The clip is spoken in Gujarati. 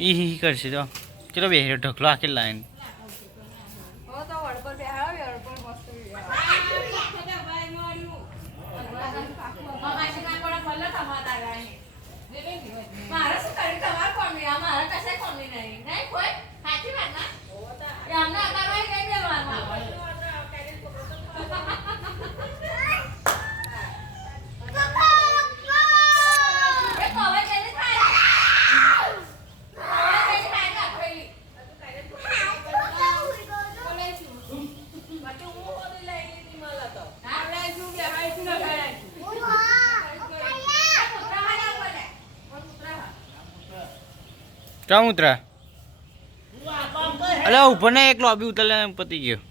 ઈ કરશે તો ચલો બે ઢકલો આખી લાઈન ક્યાં ઉતરા અલ્યા ઉપર ને એક લોબી ઉતરે પતી ગયો